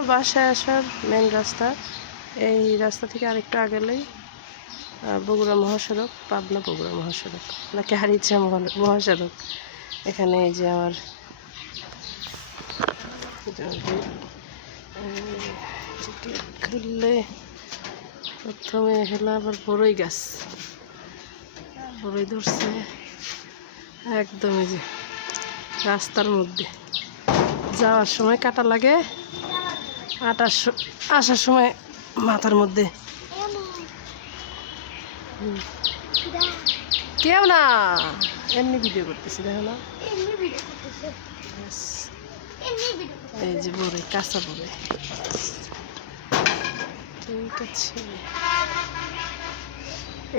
আমার বাসায় আসার মেন রাস্তা। এই রাস্তা থেকে আরেকটু আগেলেই বগুড়া মহাসড়ক, পাবনা বগুড়া মহাসড়ক, নাকি হারিয়েছে মহাসড়ক। এখানে এই যে আমার খুললে প্রথমে হলো আবার বড়ই গাছ, বড়ই ধরছে একদম এই যে রাস্তার মধ্যে। যাওয়ার সময় কাটা লাগে, আসার সময় মাথার মধ্যে। কেউ না, এমনি ভিডিও করতেছি, দেখো না। এই যে বড়ই, কাঁচা বড়ই। ঠিক আছে,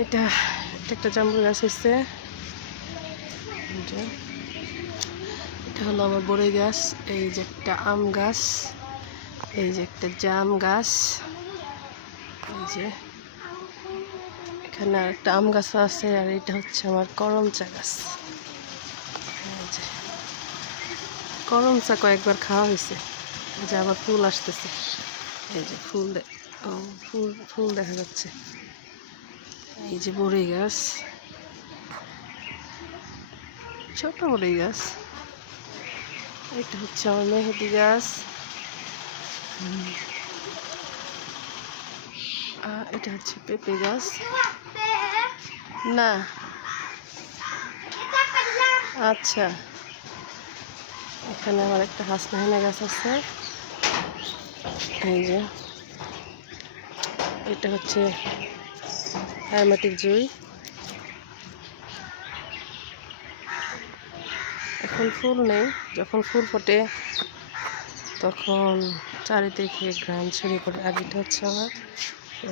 এটা একটা জাম্বুর গাছ হচ্ছে। এটা হলো আমার বড়ই গাছ। এই যে একটা আম গাছ, এই যে একটা জাম গাছ, এই যে এখানে একটা আম গাছ আছে। আর এটা হচ্ছে আমার করমচা গাছ। এই যে করমচা কয়েকবার খাওয়া হয়েছে, যে আবার ফুল আসতেছে। এই যে ফুল ফুল দেখা যাচ্ছে। এই যে বড়ই গাছ, ছোট বড়ই গাছ। এটা হচ্ছে আমার মেহেদি গাছ। এটা হচ্ছে পেঁপে গাছ। না আচ্ছা, এখানে আমার একটা হাসনাহিনা গাছ আছে। এই যে এটা হচ্ছে অ্যারোমেটিক জুঁই। এখন ফুল নেই, যখন ফুল ফোটে তখন চারিদিকে ঘ্রাণ ছড়িয়ে পড়ে। আর এটা হচ্ছে আমার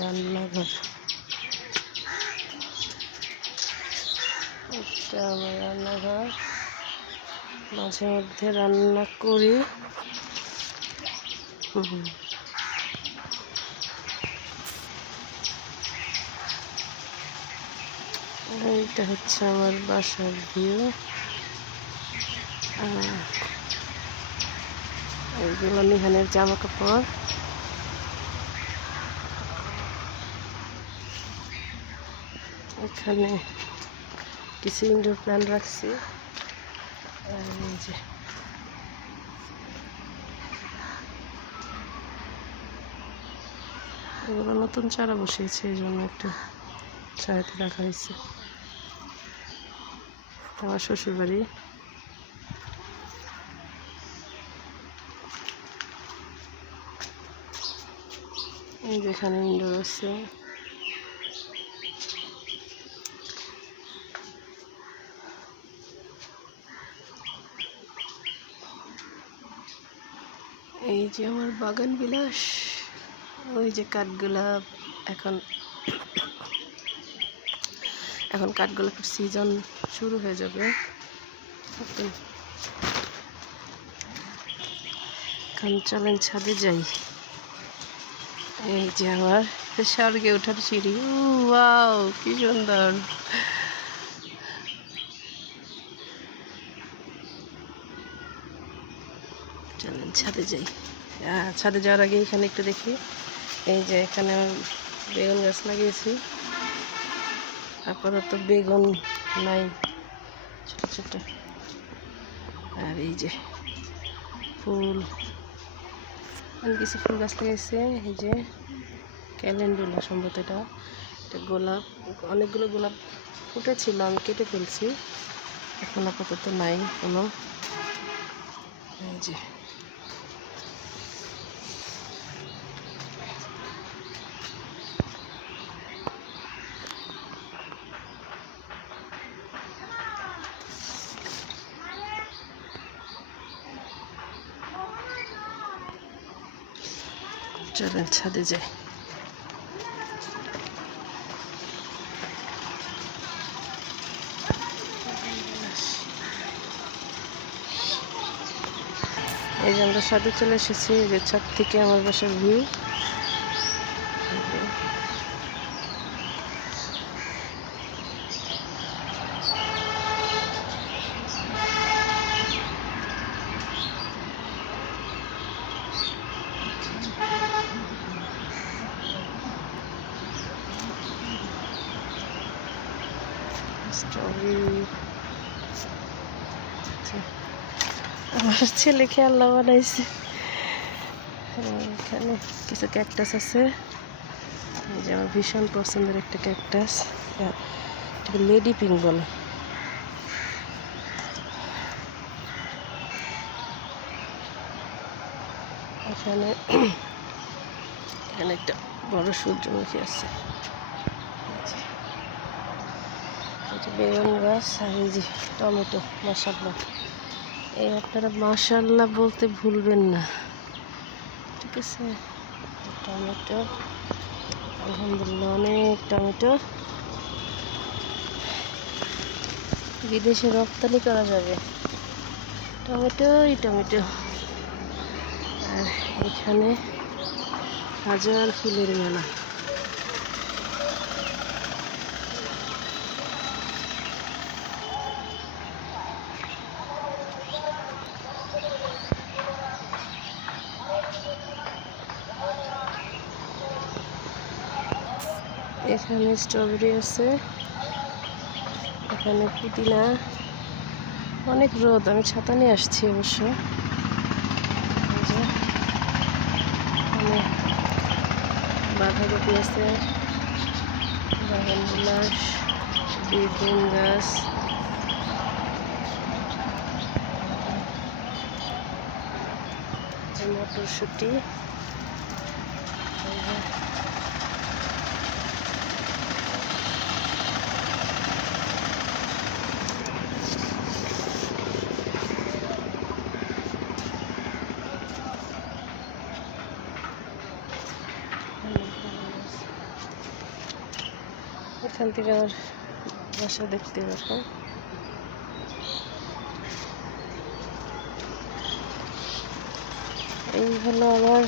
রান্নাঘর, এটা আমার রান্নাঘর। মাঝে মধ্যে রান্না করি। এইটা হচ্ছে আমার বাসার ভিউ। এইগুলো নিহানের জামা কাপড়। এখানে কিছু ইনডোর প্ল্যান্ট রাখছি। এই যে এগুলো নতুন চারা বসিয়েছে, এই জন্য একটু ছায়াতে রাখা হয়েছে। আমার শ্বশুর বাড়ি। এই যেখানে ইনডোর আছে। এই যে আমার বাগান বিলাস। ওই যে কাঠগোলাপ, এখন কাঠগোলাপের সিজন শুরু হয়ে যাবে। এখন চলেন ছাদে যাই। এই যে আমার স্বর্গে ওঠার সিঁড়ি। ওয়াও, কি সুন্দর। চলেন ছাদে যাই। ছাদে যাওয়ার আগে এখানে একটু দেখি। এই যে এখানে বেগুন গাছ লাগিয়েছি। আপাতত বেগুন নাই, ছোট ছোট। আর এই যে ফুল, আমি কিছু ফুল গাছ লাগাইছে। এই যে ক্যালেন্ডুলা সম্ভবত, এটা গোলাপ। অনেকগুলো গোলাপ ফুটেছিল, আমি কেটে ফেলছি, এখন আপাতত নাই কোনো। এই যে চলেন ছাদে যাই। এই যে আমরা ছাদে চলে এসেছি। যে ছাদ থেকে আমার বাসার ভিউ। স্ট্রবেরি। আমার ছেলে খেলনা বানাইছে। এখানে কিছু ক্যাকটাস আছে, এই যে আমার ভীষণ পছন্দের একটা ক্যাকটাস, এটাকে লেডি পিঙ্ক বলে। এখানে এখানে একটা বড় সূর্যমুখী আছে, বেগুন গাছ, আর এই যে টমেটো। মাশাআল্লাহ, এই আপনারা মাশাআল্লাহ বলতে ভুলবেন না, ঠিক আছে? টমেটো, আলহামদুলিল্লাহ অনেক টমেটো, বিদেশে রপ্তানি করা যাবে টমেটোই টমেটো। আর এখানে হাজার ফুলের মেলা। এখানে স্ট্রবেরি আছে, এখানে পুদিনা। অনেক রোদ, আমি ছাতা নিয়ে আসছি অবশ্য। বাঁধাকপি আছে, বাগান বিলাস, বেগুন গাছ, মটরশুঁটি, এখান থেকে আমার বাসা দেখতে পারবো। এই হলো আমার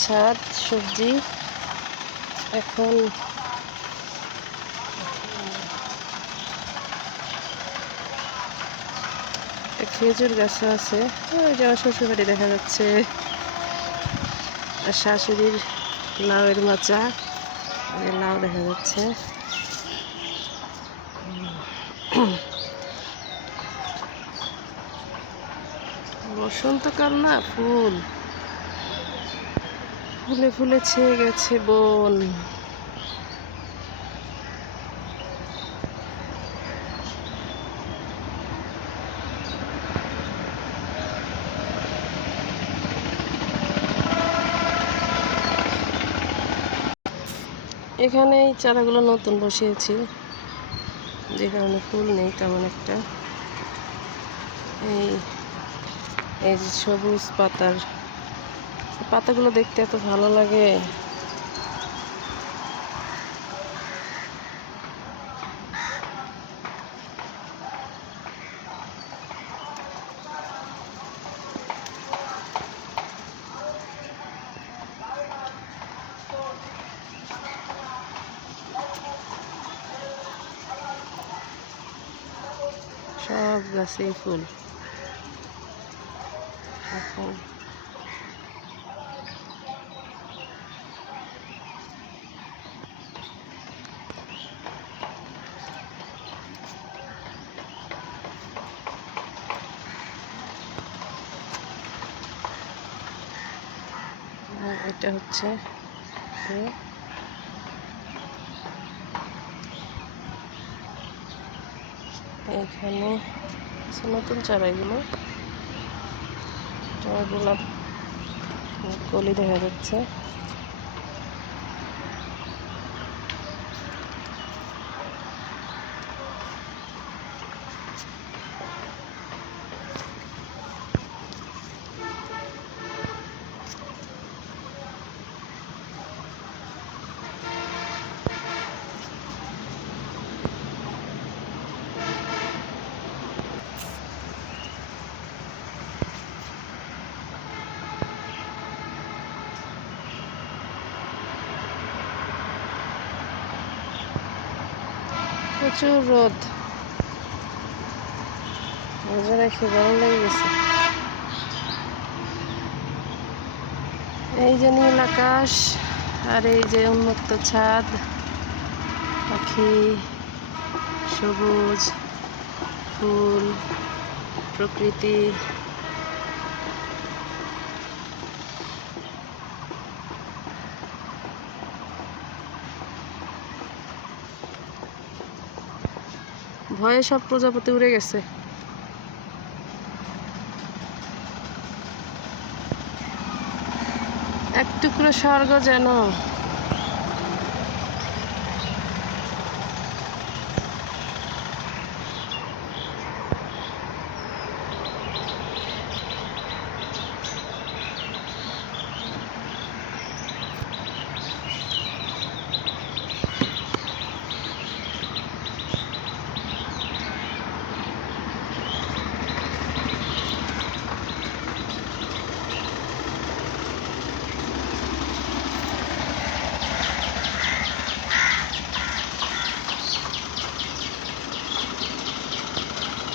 ছাদ সবজি। এখন খেজুর গাছ আছে, ওই যে আমার শ্বশুরবাড়ি দেখা যাচ্ছে, আর শাশুড়ির লাউয়ের মাচা, লাউ দেখা যাচ্ছে। বসন্তকাল না, ফুল ফুলে ফুলে ছেয়ে গেছে বন। এখানে এই চারাগুলো নতুন বসিয়েছি, যে কারণে ফুল নেই তেমন একটা। এই যে সবুজ পাতাগুলো দেখতে এত ভালো লাগে। সব গাছে ফুল। এখন এটা হচ্ছে এখানে নতুন চারা, এগুলো গোলাপ কলি দেখা যাচ্ছে। প্রচুর রোদ, মজা রেখে গরম লেগে গেছে। এই যে নীল আকাশ, আর এই যে উন্মুক্ত ছাদ, পাখি সবুজ ফুল, প্রকৃতি। ভয়ে সব প্রজাপতি উড়ে গেছে। এক টুকরো স্বর্গ যেন।